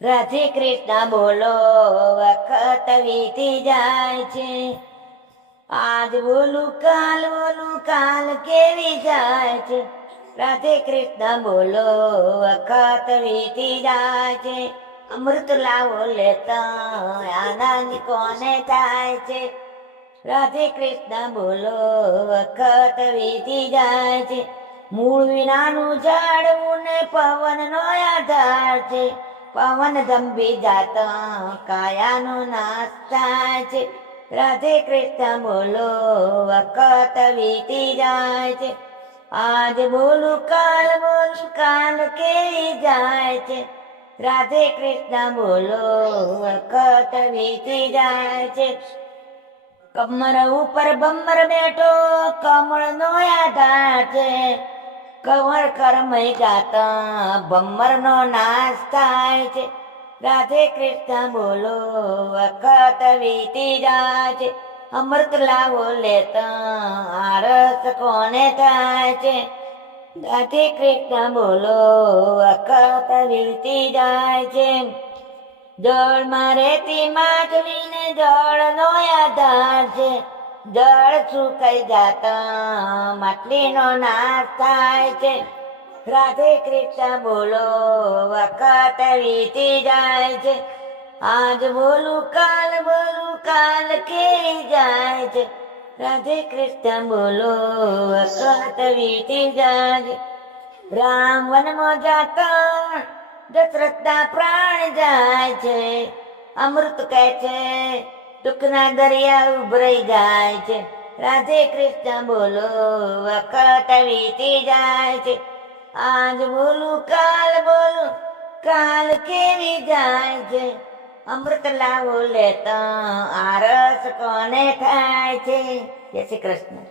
રાધે કૃષ્ણ બોલો વખત વીતી જાય છે। આજ બોલું કાલ કેવી જાય છે। રાધે કૃષ્ણ બોલો વખત વીતી જાય છે। અમૃત લાવો લેતા આનંદ કોને થાય છે। રાધે કૃષ્ણ બોલો વખત વીતી જાય છે। મૂળ વિનાનું ઝાડવું ને પવનનો આધાર છે। પવન ધંભી જાતા કાયાનો નાશ થાય છે। રાધે કૃષ્ણ બોલો વખત વીતી જાય છે। આજ બોલું કાલ કેવી જાય છે। રાધે કૃષ્ણ બોલો વખત વીતી જાય છે। કમર ઉપર બમર બેઠો કમળનો આધાર છે। કમર કરમય જાતા બમરનો નાશ થાય છે। રાધે કૃષ્ણ બોલો વખત વીતી જાય છે। અમૃત લાવો લેતા આરસ કોને થાય છે। રાધે કૃષ્ણ બોલો વખત વીતી જાય છે। જળમાં રેતી માછલીને જળનો આધાર છે। જળ સુકાઈ જાતા માછલીનો નાશ થાય છે। રાધે કૃષ્ણ બોલો વખત વીતી જાય છે। આજ બોલું કાલ કેવી જાય છે। રાધે કૃષ્ણ બોલો વખત વીતી જાય છે। રામ વનમાં જાતા દશરથના પ્રાણ જાય છે। અમૃત કહે છે દુઃખના દરિયા ઉભરાઈ જાય છે। રાધે કૃષ્ણ બોલો વખત વીતી જાય છે। આજ બોલું કાલ કેવી જાય છે। અમૃત લાવો લેતા આરસ કોને થાય છે। જય શ્રી કૃષ્ણ।